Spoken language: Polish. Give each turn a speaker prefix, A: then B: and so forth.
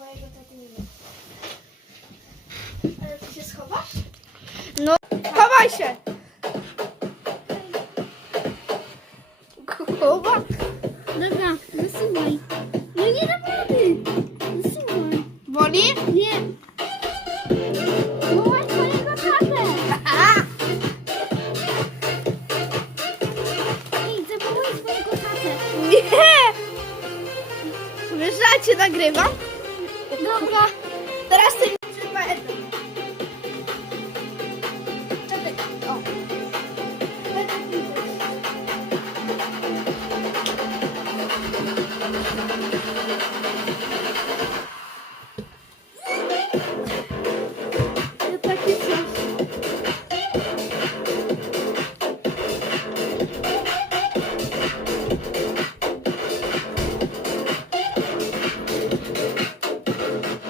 A: twojego taty Ale ty się schowasz?
B: No, chowaj się! Kuba?
A: Dobra, zasuwaj. No nie dam rady. Zasuwaj.
B: Boli?
A: Nie. Wołaj twojego tatę. Ej, zawołaj swojego tatę.
B: Nie! Wiesz, że ja cię nagrywam?
A: Dobra.
B: Teraz ty nie pamiętam.
A: Czekaj. O.